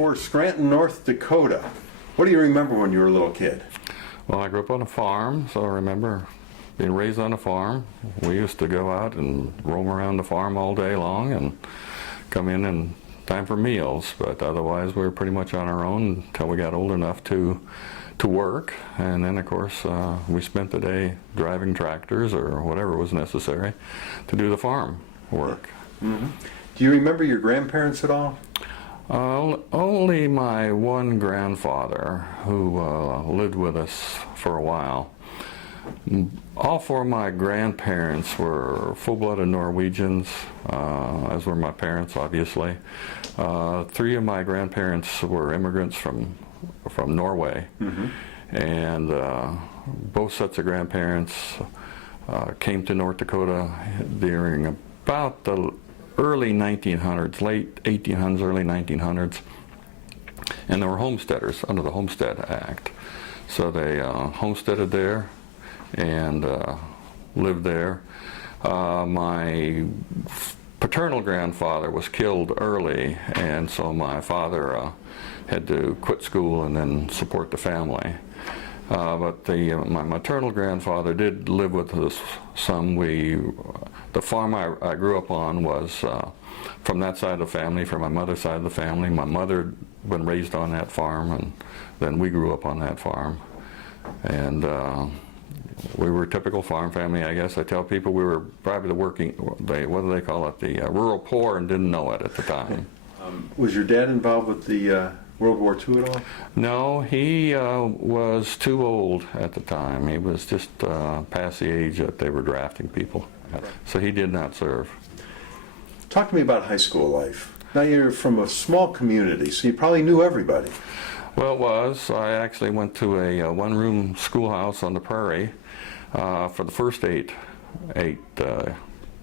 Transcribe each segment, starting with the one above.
1944, Scranton, North Dakota. What do you remember when you were a little kid? Well, I grew up on a farm, so I remember being raised on a farm. We used to go out and roam around the farm all day long and come in and time for meals, but otherwise we were pretty much on our own until we got old enough to work, and then of course we spent the day driving tractors or whatever was necessary to do the farm work. Mm-hmm. Do you remember your grandparents at all? Only my one grandfather, who lived with us for a while. All four of my grandparents were full-blooded Norwegians, as were my parents, obviously. Three of my grandparents were immigrants from Norway, mm-hmm. and both sets of grandparents came to North Dakota during about the early 1900s, late 1800s, early 1900s, and they were homesteaders under the Homestead Act. So they homesteaded there and lived there. My paternal grandfather was killed early, and so my father had to quit school and then support the family. But my maternal grandfather did live with us some. The farm I grew up on was from that side of the family, from my mother's side of the family. My mother had been raised on that farm, and then we grew up on that farm. And we were a typical farm family, I guess. I tell people we were probably the working, what do they call it, the rural poor, and didn't know it at the time. Was your dad involved with the World War II at all? No, he was too old at the time. He was just past the age that they were drafting people. So he did not serve. Talk to me about high school life. Now you're from a small community, so you probably knew everybody. Well, it was. I actually went to a one-room schoolhouse on the prairie for the first eight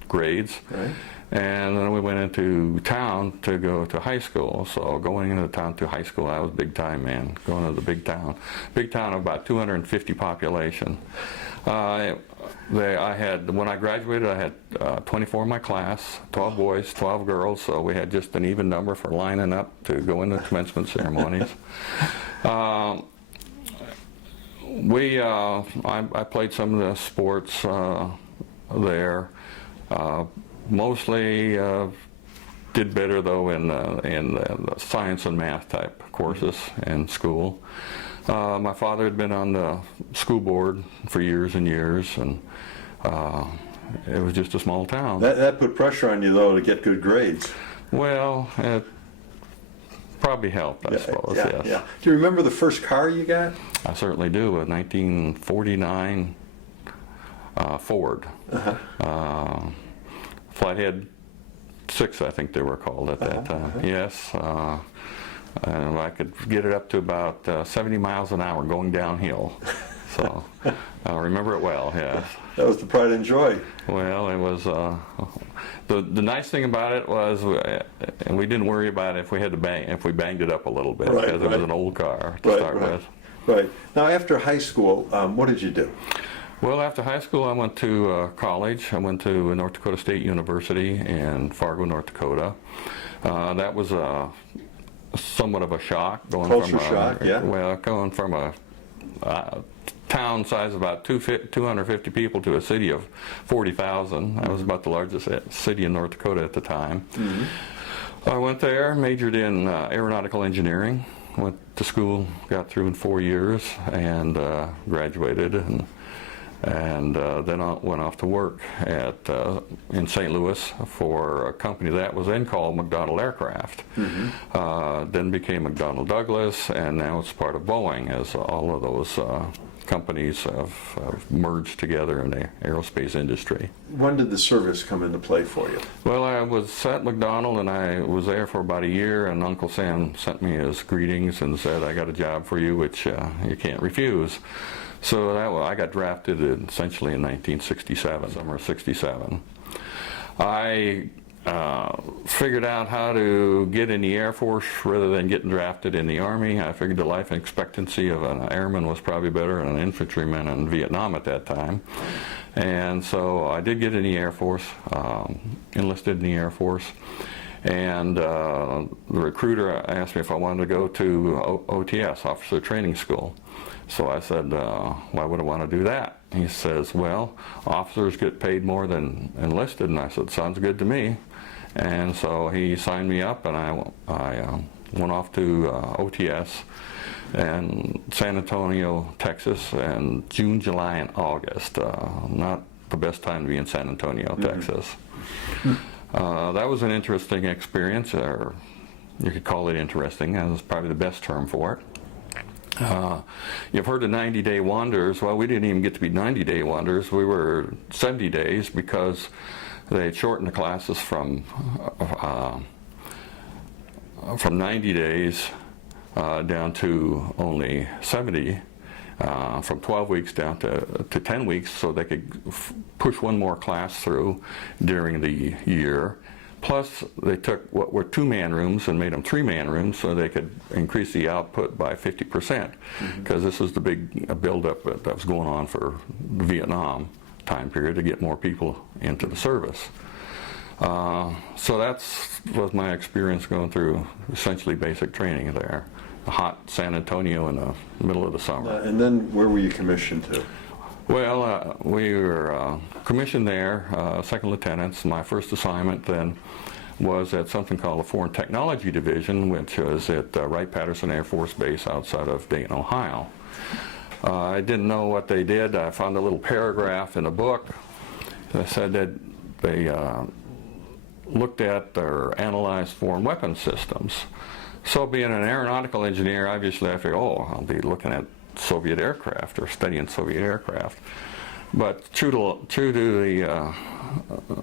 grades. Right. And then we went into town to go to high school. So going into town to high school, I was big time, man. Going to the big town of about 250 population. When I graduated, I had 24 in my class, 12 boys, 12 girls. So we had just an even number for lining up to go into commencement ceremonies. I played some of the sports there. Mostly did better though in the science and math type courses in school. My father had been on the school board for years and years, and it was just a small town. That put pressure on you though to get good grades. Well, it probably helped, I suppose. Yeah, yes. Yeah. Do you remember the first car you got? I certainly do. A 1949 Ford. Uh-huh. Flathead 6, I think they were called at that time. Uh-huh. Yes, and I could get it up to about 70 miles an hour going downhill. So I remember it well. Yes. That was the pride and joy. Well, it was. The nice thing about it was, and we didn't worry about it if we banged it up a little bit, because it was an old car to start with. Right. Now, after high school, what did you do? Well, after high school, I went to college. I went to North Dakota State University in Fargo, North Dakota. That was somewhat of a shock. Culture shock, yeah. Well, going from a town size of about 250 people to a city of 40,000. That was about the largest city in North Dakota at the time. Mm-hmm. I went there, majored in aeronautical engineering. Went to school, got through in 4 years, and graduated, and then I went off to work in St. Louis for a company that was then called McDonnell Aircraft. Mm-hmm. Then became McDonnell Douglas, and now it's part of Boeing, as all of those companies have merged together in the aerospace industry. When did the service come into play for you? Well, I was at McDonnell, and I was there for about a year, and Uncle Sam sent me his greetings and said, "I got a job for you, which you can't refuse." So I got drafted essentially in 1967, summer of '67. I figured out how to get in the Air Force rather than getting drafted in the Army. I figured the life expectancy of an airman was probably better than an infantryman in Vietnam at that time. And so I did get in the Air Force, enlisted in the Air Force. And the recruiter asked me if I wanted to go to OTS, Officer Training School. So I said, why would I want to do that? He says, well, officers get paid more than enlisted. And I said, sounds good to me. And so he signed me up, and I went off to OTS in San Antonio, Texas, in June, July, and August. Not the best time to be in San Antonio, Texas. That was an interesting experience, or you could call it interesting. That was probably the best term for it. You've heard of 90-day wonders. Well, we didn't even get to be 90-day wonders. We were 70 days because they had shortened the classes from 90 days down to only 70, from 12 weeks down to 10 weeks, so they could push one more class through during the year. Plus, they took what were 2-man rooms and made them 3-man rooms so they could increase the output by 50%, because this was the big buildup that was going on for the Vietnam time period to get more people into the service. So that was my experience going through essentially basic training there. Hot San Antonio in the middle of the summer. And then where were you commissioned to? Well, we were commissioned there, second lieutenants. My first assignment then was at something called the Foreign Technology Division, which was at Wright-Patterson Air Force Base outside of Dayton, Ohio. I didn't know what they did. I found a little paragraph in a book that said that they looked at or analyzed foreign weapon systems. So being an aeronautical engineer, obviously I figured, oh, I'll be looking at Soviet aircraft or studying Soviet aircraft. But true to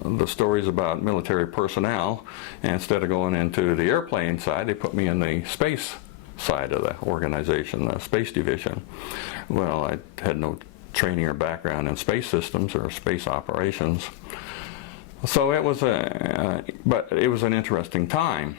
the stories about military personnel, instead of going into the airplane side, they put me in the space side of the organization, the space division. Well, I had no training or background in space systems or space operations. So it was but it was an interesting time.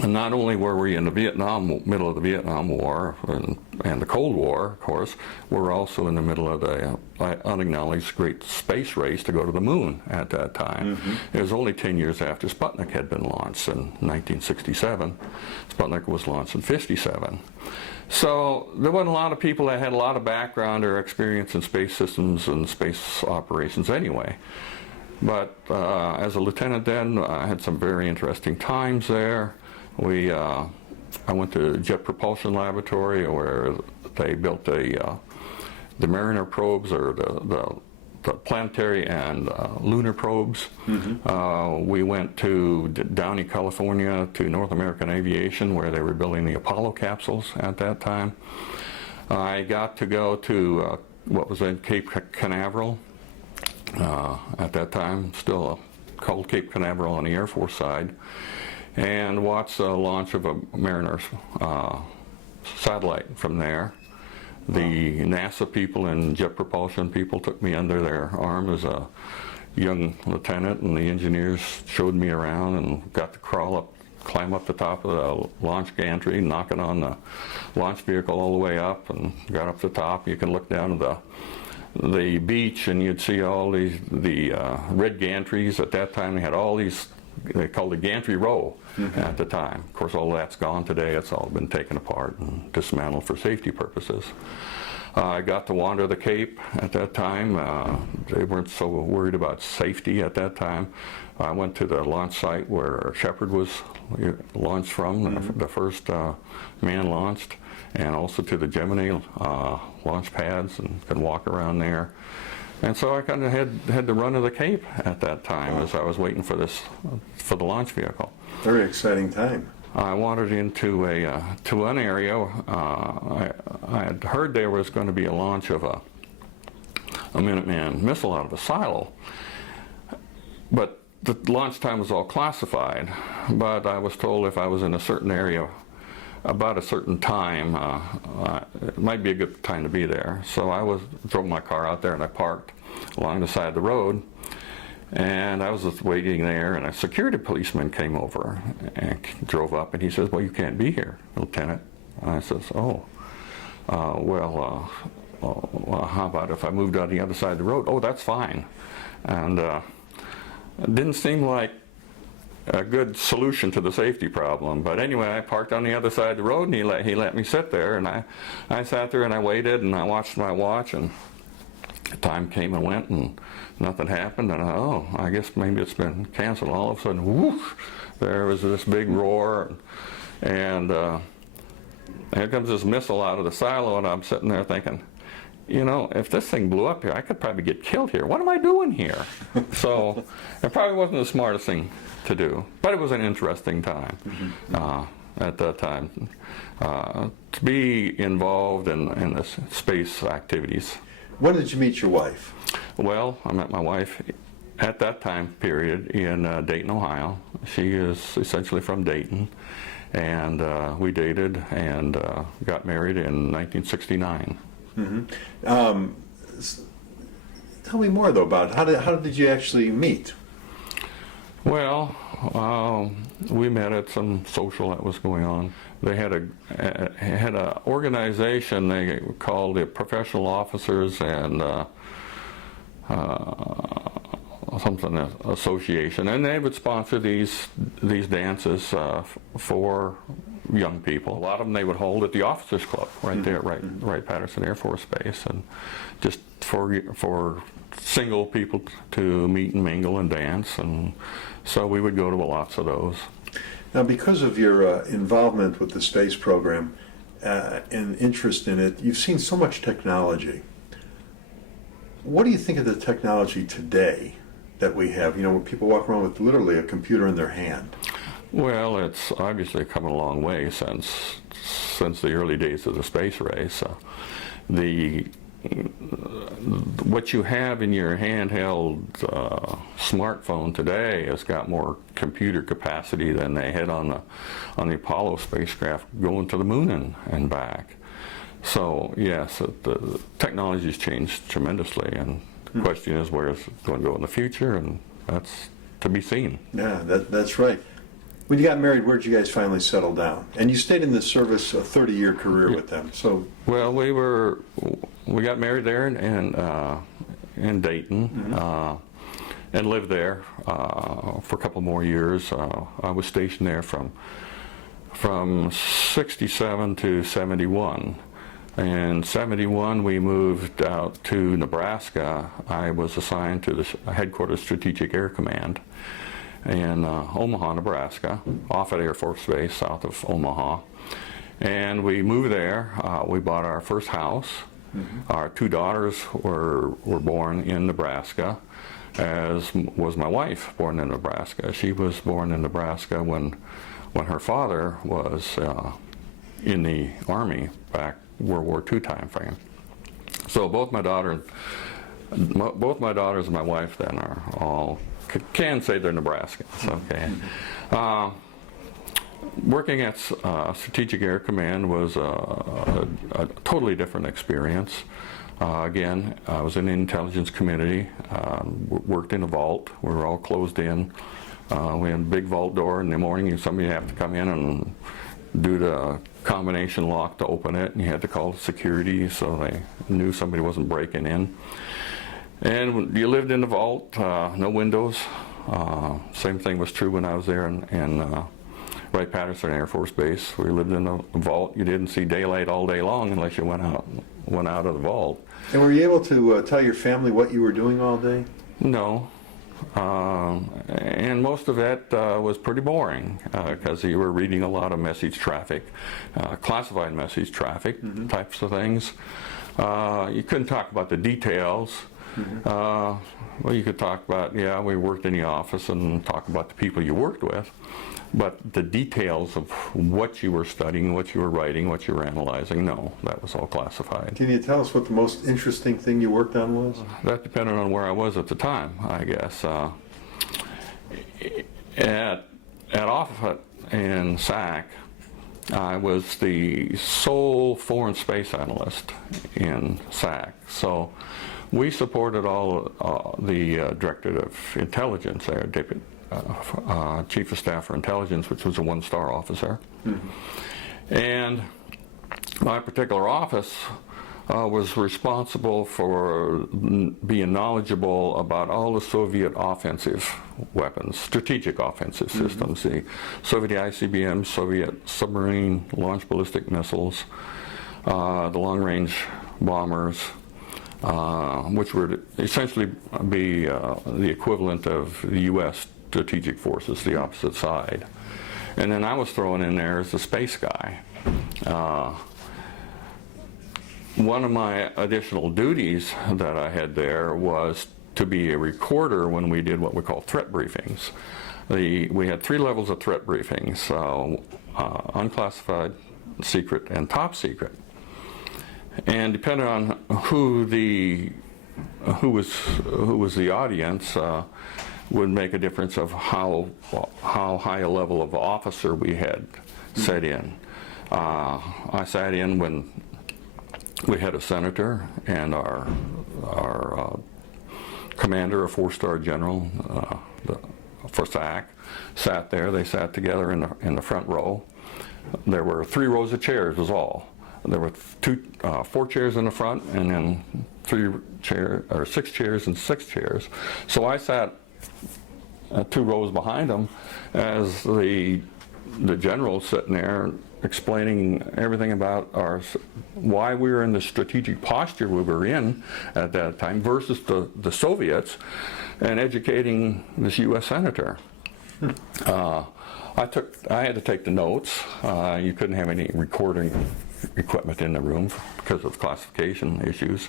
And not only were we in the middle of the Vietnam War and the Cold War, of course, we're also in the middle of the unacknowledged great space race to go to the moon at that time. It was only 10 years after Sputnik had been launched in 1967. Sputnik was launched in 57. So there wasn't a lot of people that had a lot of background or experience in space systems and space operations anyway. But as a lieutenant then, I had some very interesting times there. I went to Jet Propulsion Laboratory where they built the Mariner probes, or the planetary and lunar probes. We went to Downey, California, to North American Aviation where they were building the Apollo capsules at that time. I got to go to what was in Cape Canaveral at that time, still called Cape Canaveral on the Air Force side, and watched the launch of a Mariner satellite from there. The NASA people and Jet Propulsion people took me under their arm as a young lieutenant, and the engineers showed me around and got to climb up the top of the launch gantry, knocking on the launch vehicle all the way up, and got up the top. You can look down at the beach and you'd see all the red gantries. At that time they had all these, they called it gantry row at the time. Of course all that's gone today. It's all been taken apart and dismantled for safety purposes. I got to wander the Cape at that time. They weren't so worried about safety at that time. I went to the launch site where Shepard was launched from, the first man launched, and also to the Gemini launch pads, and could walk around there. And so I kind of had the run of the Cape at that time as I was waiting for the launch vehicle. Very exciting time. I wandered into to an area. I had heard there was going to be a launch of a Minuteman missile out of a silo, but the launch time was all classified. But I was told if I was in a certain area about a certain time, it might be a good time to be there. So I drove my car out there and I parked along the side of the road. And I was just waiting there, and a security policeman came over and drove up, and he says, "Well, you can't be here, Lieutenant." And I says, "Oh, well, how about if I moved on the other side of the road?" "Oh, that's fine." And it didn't seem like a good solution to the safety problem. But anyway, I parked on the other side of the road, and he let me sit there, and I sat there and I waited and I watched my watch, and time came and went and nothing happened, and I guess maybe it's been canceled. All of a sudden, whoosh, there was this big roar, and here comes this missile out of the silo, and I'm sitting there thinking, you know, if this thing blew up here, I could probably get killed here. What am I doing here? So it probably wasn't the smartest thing to do, but it was an interesting time at that time to be involved in the space activities. When did you meet your wife? Well, I met my wife at that time period in Dayton, Ohio. She is essentially from Dayton, and we dated and got married in 1969. Tell me more though about it. How did you actually meet? Well, we met at some social that was going on. They had a organization they called the Professional Officers and something association, and they would sponsor these dances for young people. A lot of them they would hold at the Officers Club right there, right Patterson Air Force Base, and just for single people to meet and mingle and dance, and so we would go to lots of those. Now, because of your involvement with the space program and interest in it, you've seen so much technology. What do you think of the technology today that we have, you know, where people walk around with literally a computer in their hand? Well, it's obviously come a long way since the early days of the space race. What you have in your handheld smartphone today has got more computer capacity than they had on the Apollo spacecraft going to the moon and back. So yes, the technology's changed tremendously, and the question is where it's going to go in the future, and that's to be seen. Yeah, that's right. When you got married, where'd you guys finally settle down? And you stayed in the service a 30-year career with them. So well, we got married there in Dayton, and lived there for a couple more years. I was stationed there from 67 to 71. In 71, we moved out to Nebraska. I was assigned to the headquarters Strategic Air Command in Omaha, Nebraska, Offutt Air Force Base, south of Omaha. And we moved there. We bought our first house. Our two daughters were born in Nebraska, as was my wife, born in Nebraska. She was born in Nebraska when her father was in the Army back World War II time frame. So both my daughters and my wife then are all can say they're Nebraskans. Okay. Working at Strategic Air Command was a totally different experience. Again, I was in the intelligence community, worked in a vault. We were all closed in. We had a big vault door in the morning, and somebody had to come in and do the combination lock to open it, and you had to call security so they knew somebody wasn't breaking in. And you lived in the vault, no windows. Same thing was true when I was there in Wright-Patterson Air Force Base. We lived in a vault. You didn't see daylight all day long unless you went out of the vault. And were you able to tell your family what you were doing all day? No. And most of it was pretty boring because you were reading a lot of message traffic, classified message traffic types of things. You couldn't talk about the details. Well, you could talk about, yeah, we worked in the office and talk about the people you worked with, but the details of what you were studying, what you were writing, what you were analyzing, no, that was all classified. Can you tell us what the most interesting thing you worked on was? That depended on where I was at the time, I guess. At Offutt and SAC, I was the sole foreign space analyst in SAC. So we supported all the Directorate of Intelligence there, Chief of Staff for Intelligence, which was a one-star officer. And my particular office was responsible for being knowledgeable about all the Soviet offensive weapons, strategic offensive systems, the Soviet ICBMs, Soviet submarine launched ballistic missiles, the long-range bombers, which would essentially be the equivalent of the U.S. strategic forces, the opposite side. And then I was thrown in there as the space guy. One of my additional duties that I had there was to be a recorder when we did what we call threat briefings. We had 3 levels of threat briefings, unclassified, secret, and top secret. And depending on who was the audience, would make a difference of how high a level of officer we had set in. I sat in when we had a senator and our commander, a 4-star general for SAC, sat there. They sat together in the front row. There were 3 rows of chairs was all. There were 4 chairs in the front, and then 6 chairs and 6 chairs. So I sat 2 rows behind them as the general sitting there explaining everything about why we were in the strategic posture we were in at that time versus the Soviets, and educating this U.S. senator. I had to take the notes. You couldn't have any recording equipment in the room because of classification issues.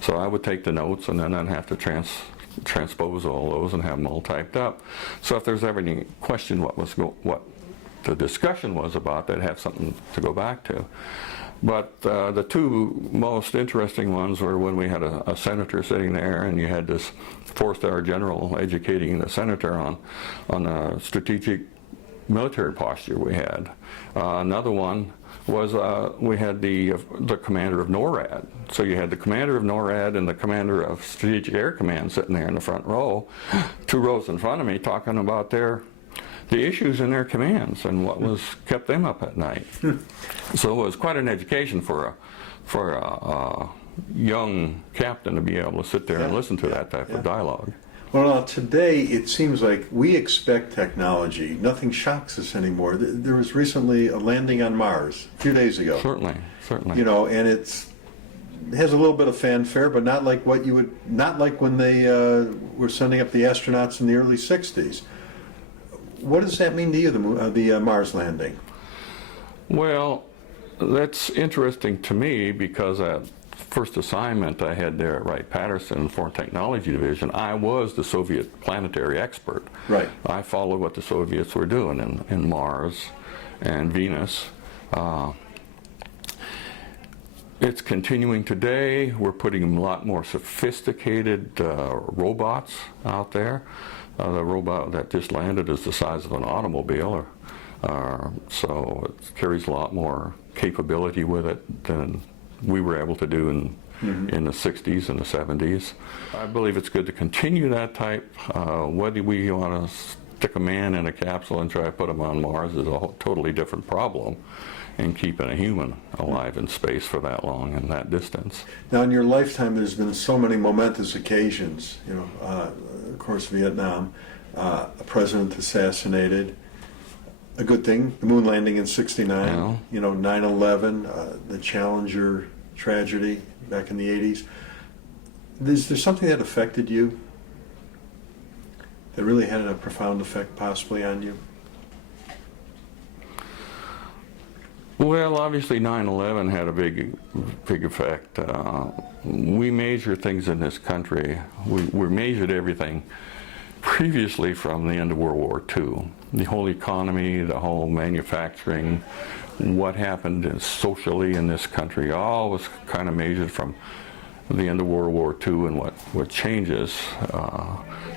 So I would take the notes, and then I'd have to transpose all those and have them all typed up. So if there's ever any question what the discussion was about, they'd have something to go back to. But the 2 most interesting ones were when we had a senator sitting there, and you had this 4-star general educating the senator on the strategic military posture we had. Another one was we had the commander of NORAD. So you had the commander of NORAD and the commander of Strategic Air Command sitting there in the front row, 2 rows in front of me, talking about the issues in their commands and what kept them up at night. So it was quite an education for a young captain to be able to sit there and listen to that type of dialogue. Well, today it seems like we expect technology. Nothing shocks us anymore. There was recently a landing on Mars a few days ago. Certainly. You know, and it has a little bit of fanfare, but not like when they were sending up the astronauts in the early '60s. What does that mean to you, the Mars landing? Well, that's interesting to me because that first assignment I had there at Wright-Patterson Foreign Technology Division, I was the Soviet planetary expert. Right. I followed what the Soviets were doing in Mars and Venus. It's continuing today. We're putting a lot more sophisticated robots out there. The robot that just landed is the size of an automobile, so it carries a lot more capability with it than we were able to do in the 60s and the 70s. I believe it's good to continue that type. Whether we want to stick a man in a capsule and try to put him on Mars is a totally different problem, and keeping a human alive in space for that long and that distance. Now, in your lifetime, there's been so many momentous occasions. You know, of course, Vietnam, a president assassinated. A good thing, the moon landing in '69. Yeah. You know, 9/11, the Challenger tragedy back in the '80s. Is there something that affected you? That really had a profound effect, possibly, on you? Well, obviously 9/11 had a big effect. We measure things in this country. We measured everything previously from the end of World War II. The whole economy, the whole manufacturing, what happened socially in this country, all was kind of measured from the end of World War II and what changes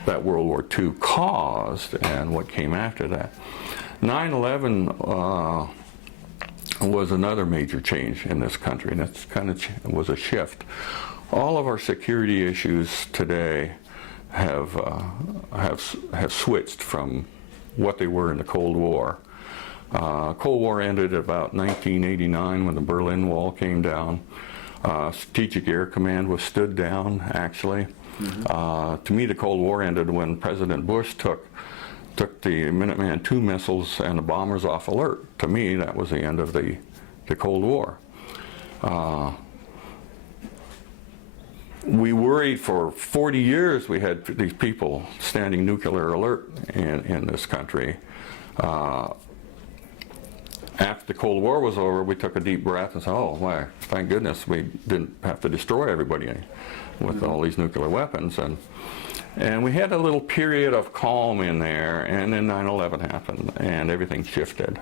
that World War II caused and what came after that. 9/11 was another major change in this country, and it's kind of was a shift. All of our security issues today have switched from what they were in the Cold War. Cold War ended about 1989 when the Berlin Wall came down. Strategic Air Command was stood down, actually. To me, the Cold War ended when President Bush took the Minuteman II missiles and the bombers off alert. To me, that was the end of the Cold War. We worried for 40 years we had these people standing nuclear alert in this country. After the Cold War was over, we took a deep breath and said, oh, why, thank goodness we didn't have to destroy everybody with all these nuclear weapons. And we had a little period of calm in there, and then 9/11 happened, and everything shifted.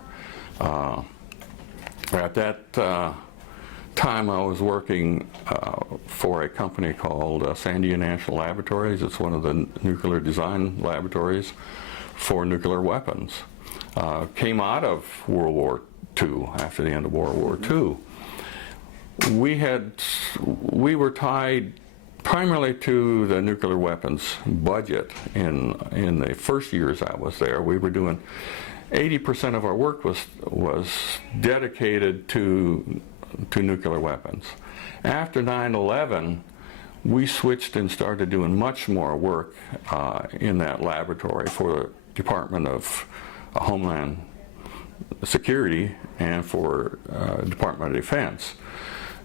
At that time, I was working for a company called Sandia National Laboratories. It's one of the nuclear design laboratories for nuclear weapons. Came out of World War II, after the end of World War II. We were tied primarily to the nuclear weapons budget. In the first years I was there, we were doing 80% of our work was dedicated to nuclear weapons. After 9/11, we switched and started doing much more work in that laboratory for the Department of Homeland Security and for Department of Defense.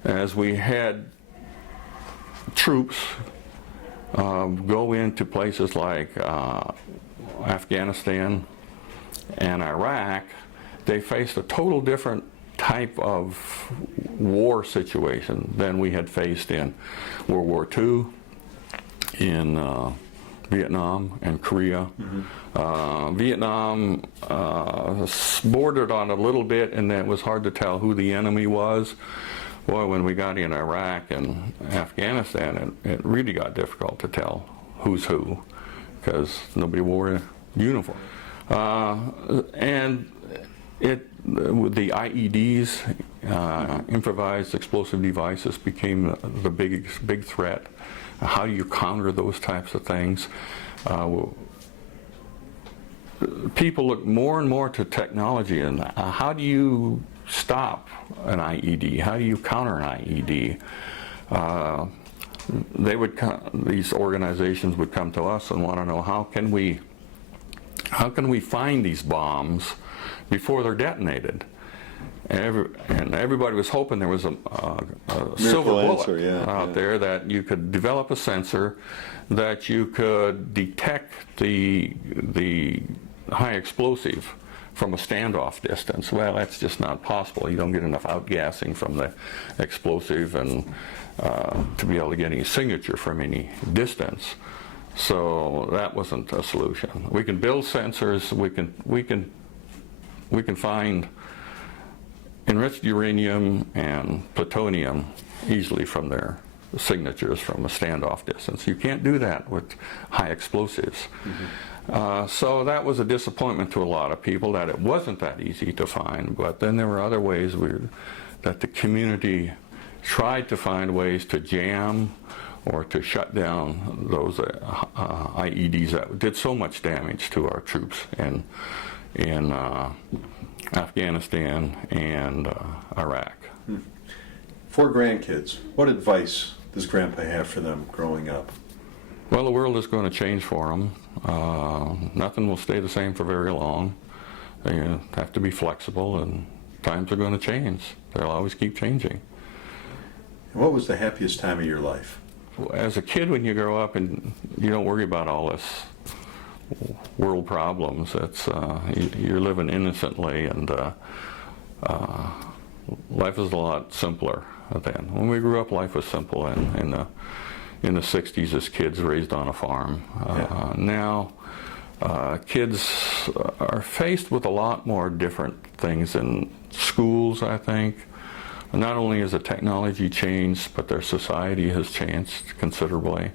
As we had troops go into places like Afghanistan and Iraq, they faced a total different type of war situation than we had faced in World War II, in Vietnam and Korea. Vietnam bordered on a little bit, and it was hard to tell who the enemy was. Boy, when we got in Iraq and Afghanistan, it really got difficult to tell who's who, because nobody wore a uniform. And with the IEDs, improvised explosive devices, became the big threat. How do you counter those types of things? People look more and more to technology, and how do you stop an IED? How do you counter an IED? These organizations would come to us and want to know, how can we find these bombs before they're detonated? And everybody was hoping there was a silver bullet out there, that you could develop a sensor, that you could detect the high explosive from a standoff distance. Well, that's just not possible. You don't get enough outgassing from the explosive and to be able to get any signature from any distance. So that wasn't a solution. We can build sensors. We can find enriched uranium and plutonium easily from their signatures from a standoff distance. You can't do that with high explosives. So that was a disappointment to a lot of people, that it wasn't that easy to find. But then there were other ways that the community tried to find ways to jam or to shut down those IEDs that did so much damage to our troops in Afghanistan and Iraq. For grandkids, what advice does Grandpa have for them growing up? Well, the world is going to change for them. Nothing will stay the same for very long. They have to be flexible, and times are going to change. They'll always keep changing. And what was the happiest time of your life? As a kid, when you grow up and you don't worry about all this world problems, you're living innocently, and life is a lot simpler then. When we grew up, life was simple, and in the 60s as kids raised on a farm. Now, kids are faced with a lot more different things in schools, I think. Not only has the technology changed, but their society has changed considerably.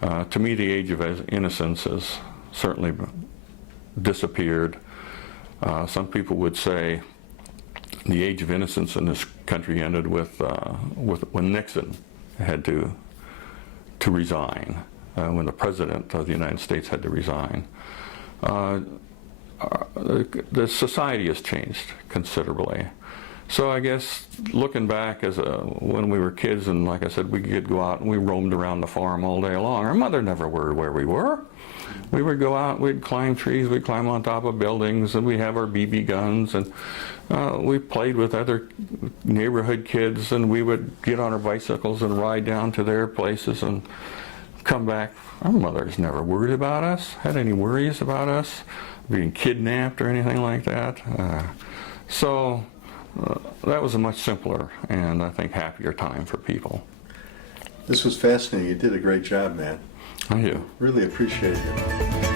To me, the age of innocence has certainly disappeared. Some people would say the age of innocence in this country ended with when Nixon had to resign, when the President of the United States had to resign. The society has changed considerably. So I guess looking back when we were kids, and like I said, we could go out and we roamed around the farm all day long. Our mother never worried where we were. We would go out, we'd climb trees, we'd climb on top of buildings, and we'd have our BB guns, and we played with other neighborhood kids, and we would get on our bicycles and ride down to their places and come back. Our mother's never worried about us, had any worries about us being kidnapped or anything like that. So that was a much simpler and I think happier time for people. This was fascinating. You did a great job, man. Thank you. Really appreciate it.